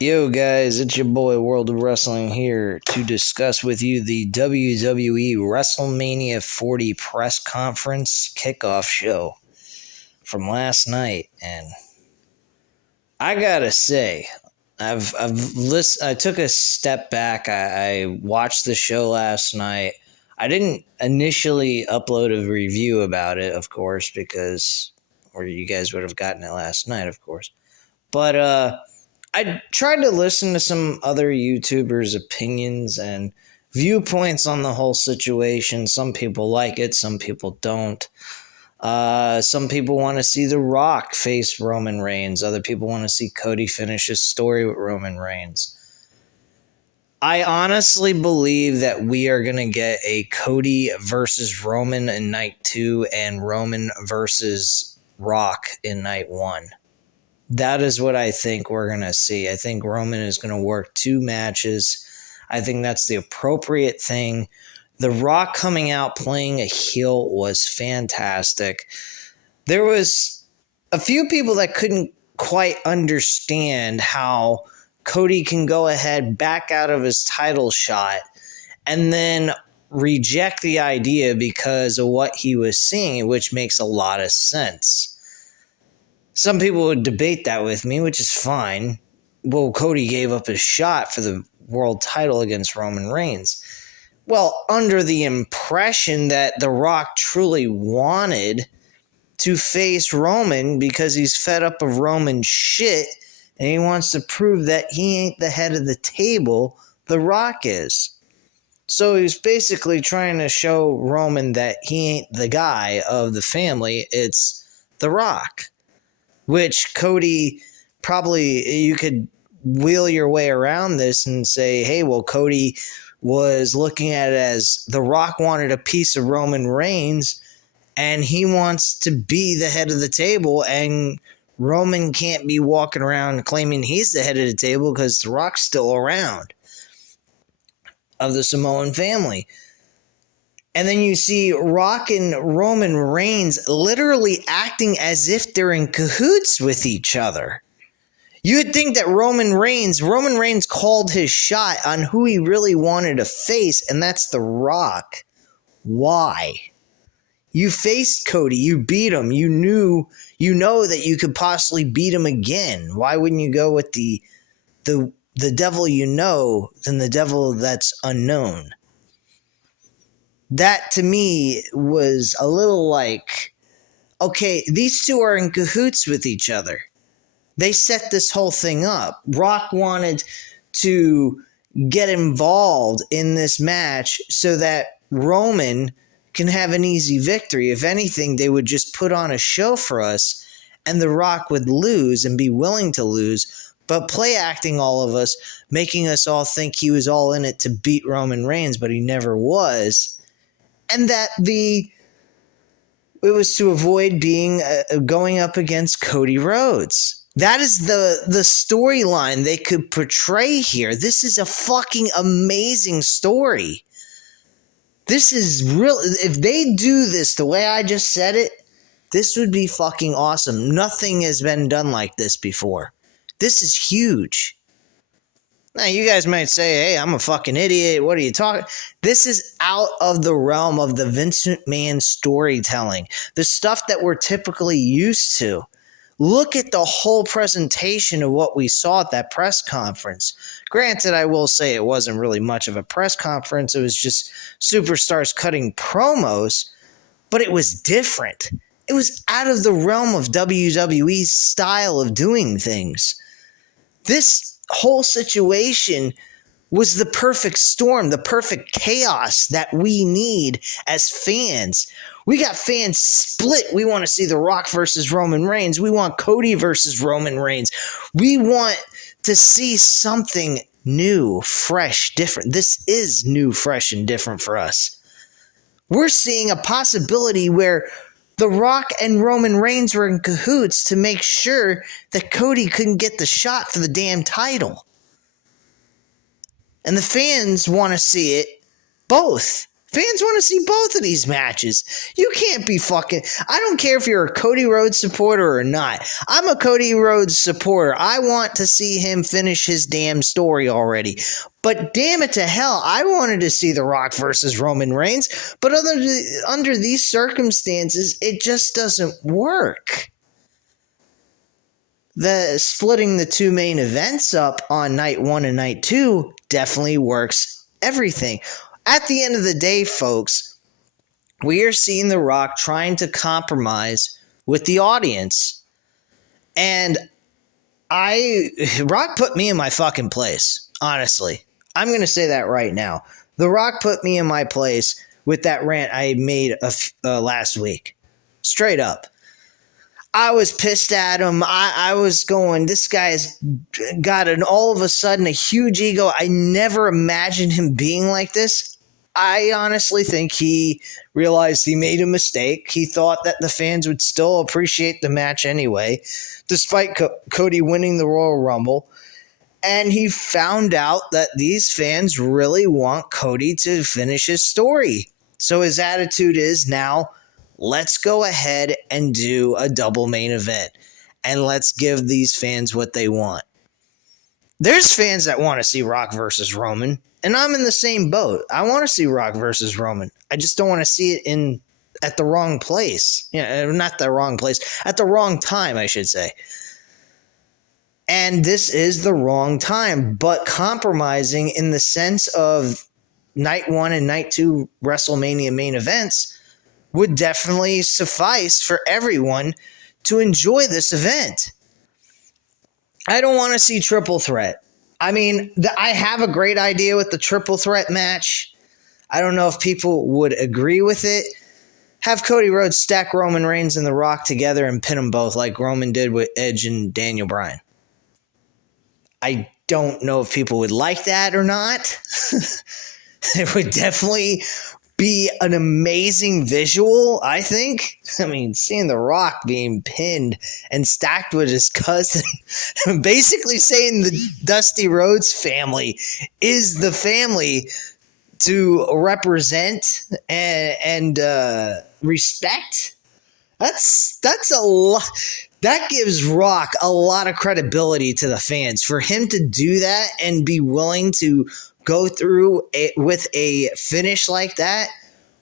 Yo guys, it's your boy World of Wrestling here to discuss with you the WWE Wrestlemania 40 press conference kickoff show from last night, and I gotta say, I took a step back. I watched the show last night. I didn't initially upload a review about it, of course, or you guys would have gotten it last night, of course. But I tried to listen to some other YouTubers' opinions and viewpoints on the whole situation. Some people like it, some people don't. Some people want to see The Rock face Roman Reigns. Other people want to see Cody finish his story with Roman Reigns. I honestly believe that we are going to get a Cody versus Roman in night 2 and Roman versus Rock in night 1. That is what I think we're going to see. I think Roman is going to work 2 matches. I think that's the appropriate thing. The Rock coming out playing a heel was fantastic. There was a few people that couldn't quite understand how Cody can go ahead, back out of his title shot, and then reject the idea because of what he was seeing, which makes a lot of sense. Some people would debate that with me, which is fine. Well, Cody gave up his shot for the world title against Roman Reigns. Well, under the impression that The Rock truly wanted to face Roman because he's fed up of Roman shit and he wants to prove that he ain't the head of the table, The Rock is. So he's basically trying to show Roman that he ain't the guy of the family, it's The Rock. Which Cody you could wheel your way around this and say, hey, well, Cody was looking at it as The Rock wanted a piece of Roman Reigns and he wants to be the head of the table, and Roman can't be walking around claiming he's the head of the table because The Rock's still around of the Samoan family. And then you see Rock and Roman Reigns literally acting as if they're in cahoots with each other. You would think that Roman Reigns called his shot on who he really wanted to face, and that's The Rock. Why? You faced Cody, you beat him, you know that you could possibly beat him again. Why wouldn't you go with the devil you know than the devil that's unknown? That to me was a little like, okay, these two are in cahoots with each other. They set this whole thing up. Rock wanted to get involved in this match so that Roman can have an easy victory. If anything, they would just put on a show for us and The Rock would lose and be willing to lose, but play acting all of us, making us all think he was all in it to beat Roman Reigns, but he never was. And that it was to avoid being going up against Cody Rhodes. That is the storyline they could portray here. This is a fucking amazing story. This is real. If they do this the way I just said it, this would be fucking awesome. Nothing has been done like this before. This is huge. Now, you guys might say, hey, I'm a fucking idiot. What are you talking? This is out of the realm of the Vince McMahon storytelling, the stuff that we're typically used to. Look at the whole presentation of what we saw at that press conference. Granted, I will say it wasn't really much of a press conference. It was just superstars cutting promos, but it was different. It was out of the realm of WWE's style of doing things. This whole situation was the perfect storm, the perfect chaos that we need as fans. We got fans split. We want to see The Rock versus Roman Reigns. We want Cody versus Roman Reigns. We want to see something new, fresh, different. This is new, fresh, and different for us. We're seeing a possibility where The Rock and Roman Reigns were in cahoots to make sure that Cody couldn't get the shot for the damn title. And the fans want to see it both. Fans want to see both of these matches. You can't be fucking... I don't care if you're a Cody Rhodes supporter or not. I'm a Cody Rhodes supporter. I want to see him finish his damn story already. But damn it to hell, I wanted to see The Rock versus Roman Reigns. But under these circumstances, it just doesn't work. The splitting the two main events up on night 1 and night 2 definitely works everything. At the end of the day, folks, we are seeing The Rock trying to compromise with the audience. And Rock put me in my fucking place, honestly. I'm going to say that right now. The Rock put me in my place with that rant I made last week. Straight up. I was pissed at him. I was going, this guy's got all of a sudden a huge ego. I never imagined him being like this. I honestly think he realized he made a mistake. He thought that the fans would still appreciate the match anyway, despite Cody winning the Royal Rumble. And he found out that these fans really want Cody to finish his story. So his attitude is now, let's go ahead and do a double main event. And let's give these fans what they want. There's fans that want to see Rock versus Roman. And I'm in the same boat. I want to see Rock versus Roman. I just don't want to see it at the wrong place. Not the wrong place. At the wrong time, I should say. And this is the wrong time. But compromising in the sense of night 1 and night 2 WrestleMania main events would definitely suffice for everyone to enjoy this event. I don't want to see triple threat. I mean, I have a great idea with the triple threat match. I don't know if people would agree with it. Have Cody Rhodes stack Roman Reigns and The Rock together and pin them both like Roman did with Edge and Daniel Bryan. I don't know if people would like that or not. It would definitely be an amazing visual, I think. I mean, seeing The Rock being pinned and stacked with his cousin, basically saying the Dusty Rhodes family is the family to represent and respect. That's a lot. That gives Rock a lot of credibility to the fans. For him to do that and be willing to go through with a finish like that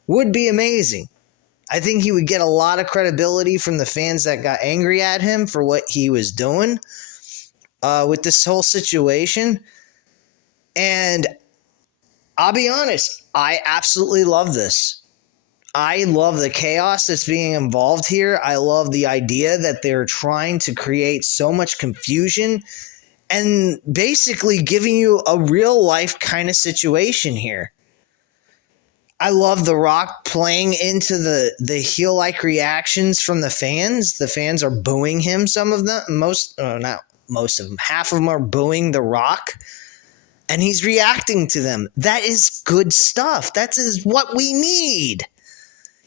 would be amazing. I think he would get a lot of credibility from the fans that got angry at him for what he was doing with this whole situation. And I'll be honest, I absolutely love this. I love the chaos that's being involved here. I love the idea that they're trying to create so much confusion and basically giving you a real life kind of situation here. I love The Rock playing into the heel-like reactions from the fans. The fans are booing him. Some of them, not most of them, half of them are booing The Rock. And he's reacting to them. That is good stuff. That is what we need.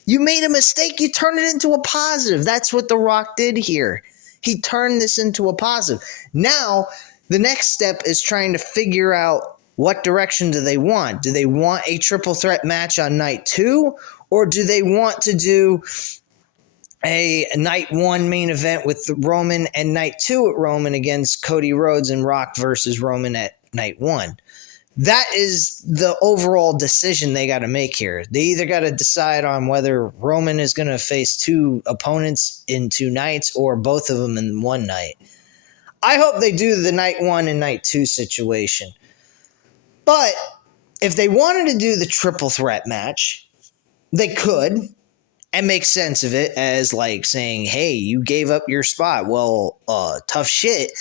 You made a mistake, you turn it into a positive. That's what The Rock did here. He turned this into a positive. Now, the next step is trying to figure out what direction do they want. Do they want a triple threat match on night 2? Or do they want to do a night 1 main event with Roman and night 2 at Roman against Cody Rhodes and Rock versus Roman at night 1? That is the overall decision they got to make here. They either got to decide on whether Roman is going to face 2 opponents in 2 nights or both of them in 1 night. I hope they do the night 1 and night 2 situation. But if they wanted to do the triple threat match, they could and make sense of it as like saying, hey, you gave up your spot. Well, tough shit.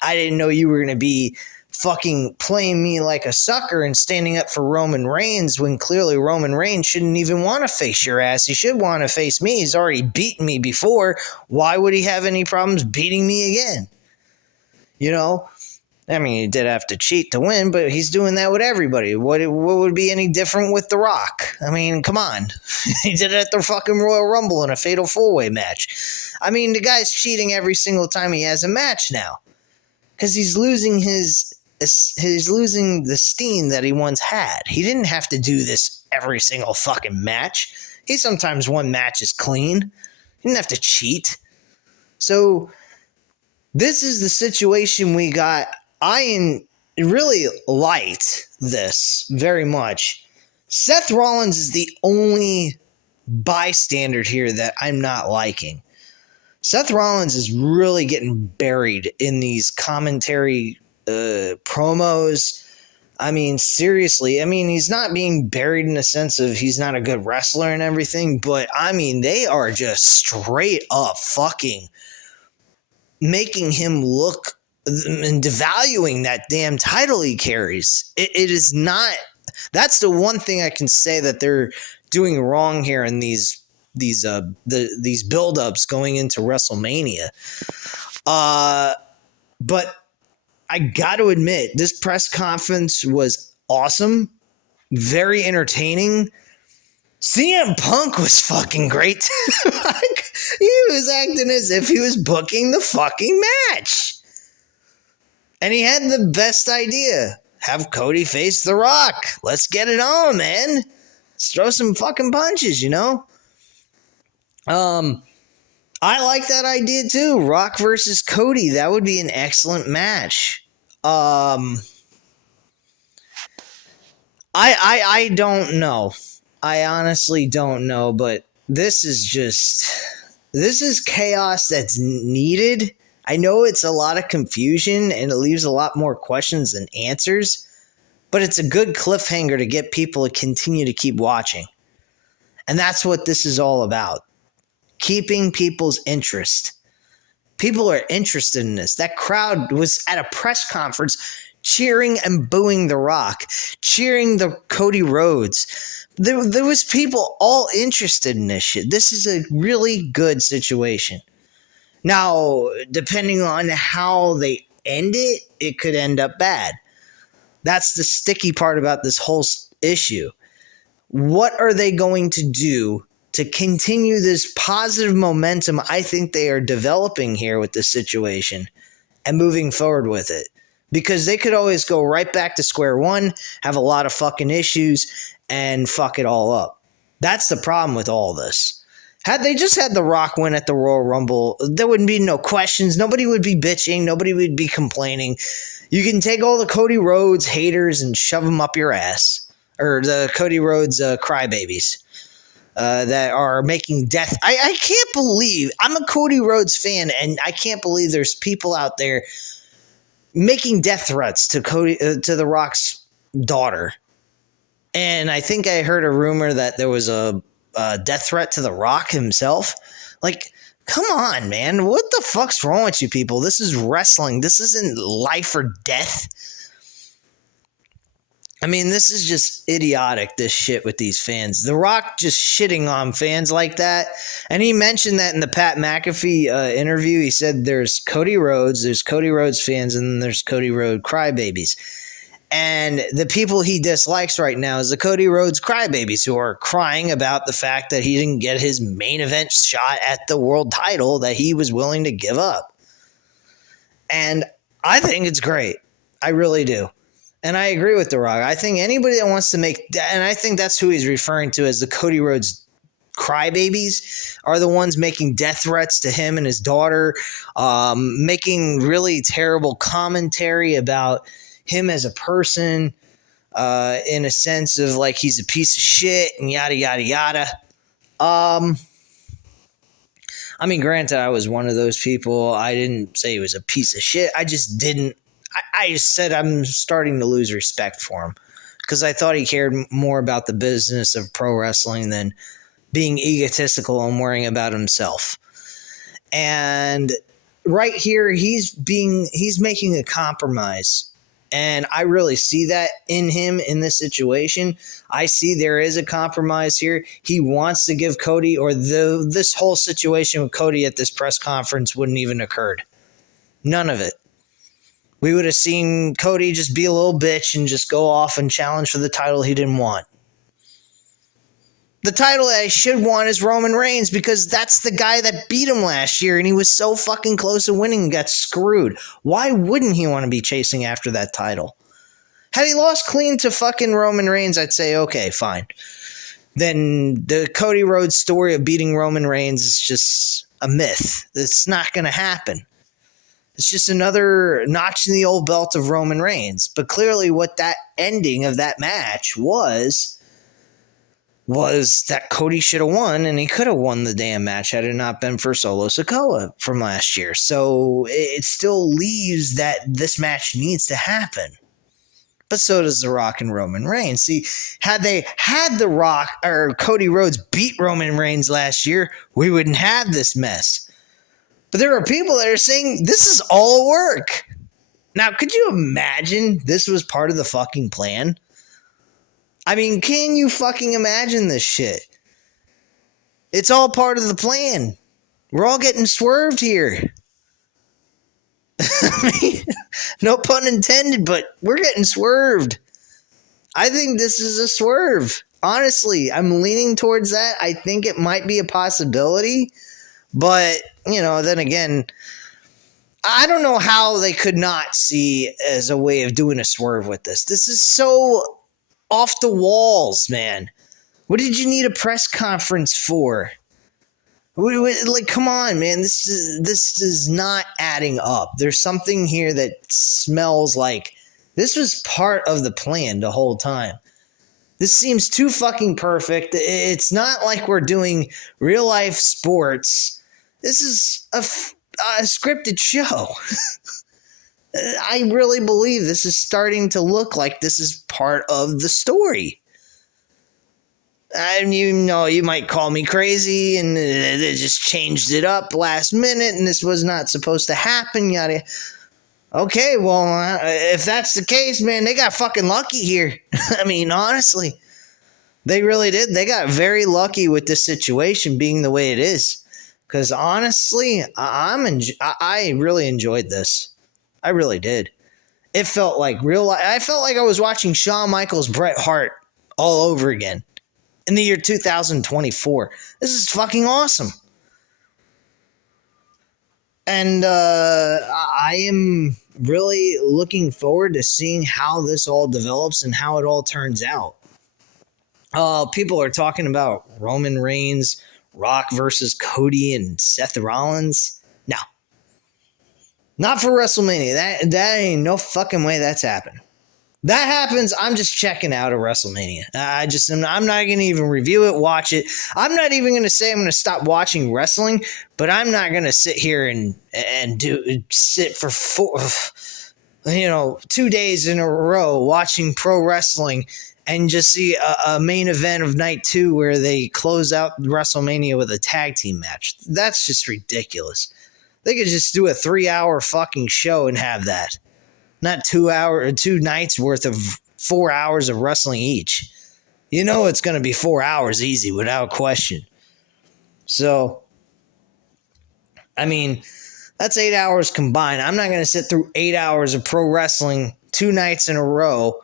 I didn't know you were going to be fucking playing me like a sucker and standing up for Roman Reigns when clearly Roman Reigns shouldn't even want to face your ass. He should want to face me. He's already beaten me before. Why would he have any problems beating me again? You know? I mean, he did have to cheat to win, but he's doing that with everybody. What would be any different with The Rock? I mean, come on. He did it at the fucking Royal Rumble in a fatal 4-way match. I mean, the guy's cheating every single time he has a match now. Because he's losing the steam that he once had. He didn't have to do this every single fucking match. He sometimes won matches clean. He didn't have to cheat. So this is the situation we got. I really liked this very much. Seth Rollins is the only bystander here that I'm not liking. Seth Rollins is really getting buried in these commentary promos. I mean, seriously. I mean, he's not being buried in the sense of he's not a good wrestler and everything, but I mean, they are just straight up fucking making him look and devaluing that damn title he carries. It is not. That's the one thing I can say that they're doing wrong here in these build-ups going into WrestleMania. But I got to admit, this press conference was awesome, very entertaining. CM Punk was fucking great. Like, he was acting as if he was booking the fucking match. And he had the best idea. Have Cody face The Rock. Let's get it on, man. Let's throw some fucking punches, you know? I like that idea too. Rock versus Cody. That would be an excellent match. I don't know. I honestly don't know, but this is chaos that's needed. I know it's a lot of confusion and it leaves a lot more questions than answers, but it's a good cliffhanger to get people to continue to keep watching. And that's what this is all about. Keeping people's interest. People are interested in this. That crowd was at a press conference cheering and booing The Rock, cheering the Cody Rhodes. There was people all interested in this shit. This is a really good situation. Now, depending on how they end it, it could end up bad. That's the sticky part about this whole issue. What are they going to do to continue this positive momentum I think they are developing here with this situation and moving forward with it? Because they could always go right back to square one, have a lot of fucking issues, and fuck it all up. That's the problem with all this. Had they just had The Rock win at the Royal Rumble, there wouldn't be no questions. Nobody would be bitching. Nobody would be complaining. You can take all the Cody Rhodes haters and shove them up your ass. Or the Cody Rhodes crybabies that are making death. I can't believe, I'm a Cody Rhodes fan, and I can't believe there's people out there making death threats to The Rock's daughter. And I think I heard a rumor that there was a death threat to The Rock himself. Like, come on, man. What the fuck's wrong with you people? This is wrestling. This isn't life or death. I mean, this is just idiotic, this shit with these fans. The Rock just shitting on fans like that. And he mentioned that in the Pat McAfee interview. He said there's Cody Rhodes fans, and then there's Cody Rhodes crybabies. And the people he dislikes right now is the Cody Rhodes crybabies who are crying about the fact that he didn't get his main event shot at the world title that he was willing to give up. And I think it's great. I really do. And I agree with The Rock. I think anybody that wants to make, and I think that's who he's referring to as the Cody Rhodes crybabies, are the ones making death threats to him and his daughter, making really terrible commentary about him as a person, in a sense of like he's a piece of shit and yada, yada, yada. I mean, granted, I was one of those people. I didn't say he was a piece of shit. I just didn't. I just said I'm starting to lose respect for him because I thought he cared more about the business of pro wrestling than being egotistical and worrying about himself. And right here, he's making a compromise. And I really see that in him in this situation. I see there is a compromise here. He wants to give Cody, or this whole situation with Cody at this press conference wouldn't even occurred. None of it. We would have seen Cody just be a little bitch and just go off and challenge for the title he didn't want. The title that I should want is Roman Reigns because that's the guy that beat him last year and he was so fucking close to winning and got screwed. Why wouldn't he want to be chasing after that title? Had he lost clean to fucking Roman Reigns, I'd say, okay, fine. then the Cody Rhodes story of beating Roman Reigns is just a myth. It's not going to happen. It's just another notch in the old belt of Roman Reigns. But clearly what that ending of that match was that Cody should have won, and he could have won the damn match had it not been for Solo Sikoa from last year. So it still leaves that this match needs to happen. But so does The Rock and Roman Reigns. See, had they had The Rock or Cody Rhodes beat Roman Reigns last year, we wouldn't have this mess. But there are people that are saying this is all work. Now, could you imagine this was part of the fucking plan? I mean, can you fucking imagine this shit? It's all part of the plan. We're all getting swerved here. I mean, no pun intended, but we're getting swerved. I think this is a swerve. Honestly, I'm leaning towards that. I think it might be a possibility. But, then again, I don't know how they could not see as a way of doing a swerve with this. This is so off the walls, man. What did you need a press conference for? Like, come on, man. This is not adding up. There's something here that smells like this was part of the plan the whole time. This seems too fucking perfect. It's not like we're doing real life sports. This is a scripted show. I really believe this is starting to look like this is part of the story. You might call me crazy and they just changed it up last minute and this was not supposed to happen, yada. Okay, well, if that's the case, man, they got fucking lucky here. I mean, honestly, they really did. They got very lucky with this situation being the way it is. Because honestly, I really enjoyed this. I really did. It felt like real life. I felt like I was watching Shawn Michaels, Bret Hart all over again in the year 2024. This is fucking awesome. And I am really looking forward to seeing how this all develops and how it all turns out. People are talking about Roman Reigns, Rock versus Cody and Seth Rollins. No. Not for WrestleMania. That ain't no fucking way that's happened. That happens, I'm just checking out of WrestleMania. I'm not going to even review it, watch it. I'm not even going to say I'm going to stop watching wrestling, but I'm not going to sit here and sit for 2 days in a row watching pro wrestling and just see a main event of night 2 where they close out WrestleMania with a tag team match. That's just ridiculous. They could just do a 3-hour fucking show and have that. Not 2 nights worth of 4 hours of wrestling each. It's going to be 4 hours easy without question. So, I mean, that's 8 hours combined. I'm not going to sit through 8 hours of pro wrestling 2 nights in a row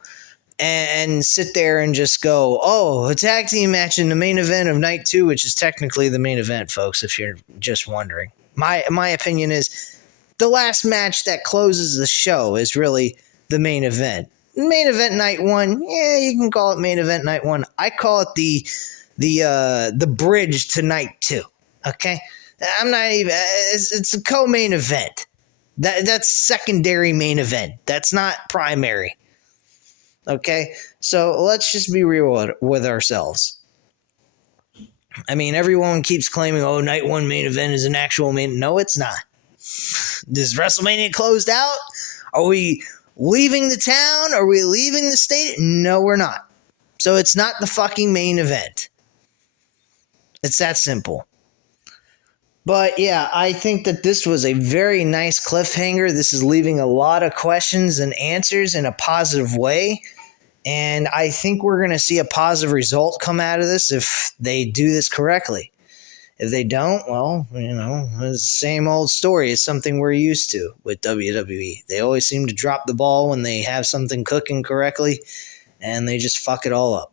and sit there and just go, oh, a tag team match in the main event of night 2, which is technically the main event, folks, if you're just wondering. My opinion is the last match that closes the show is really the main event. Main event night 1, yeah, you can call it main event night 1. I call it the bridge to night 2. Okay, I'm not even. It's a co-main event. That's secondary main event. That's not primary. Okay, so let's just be real with ourselves. I mean, everyone keeps claiming, oh, night 1 main event is an actual main. No, it's not. Is WrestleMania closed out? Are we leaving the town? Are we leaving the state? No, we're not. So it's not the fucking main event. It's that simple. But yeah, I think that this was a very nice cliffhanger. This is leaving a lot of questions and answers in a positive way. And I think we're going to see a positive result come out of this if they do this correctly. If they don't, well, it's the same old story. It's something we're used to with WWE. They always seem to drop the ball when they have something cooking correctly, and they just fuck it all up.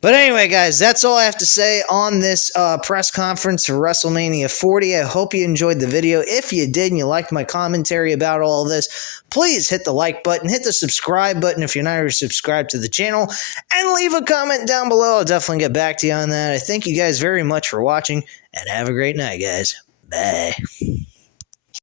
But anyway, guys, that's all I have to say on this press conference for WrestleMania 40. I hope you enjoyed the video. If you did and you liked my commentary about all of this, please hit the like button, hit the subscribe button if you're not already subscribed to the channel, and leave a comment down below. I'll definitely get back to you on that. I thank you guys very much for watching, and have a great night, guys. Bye.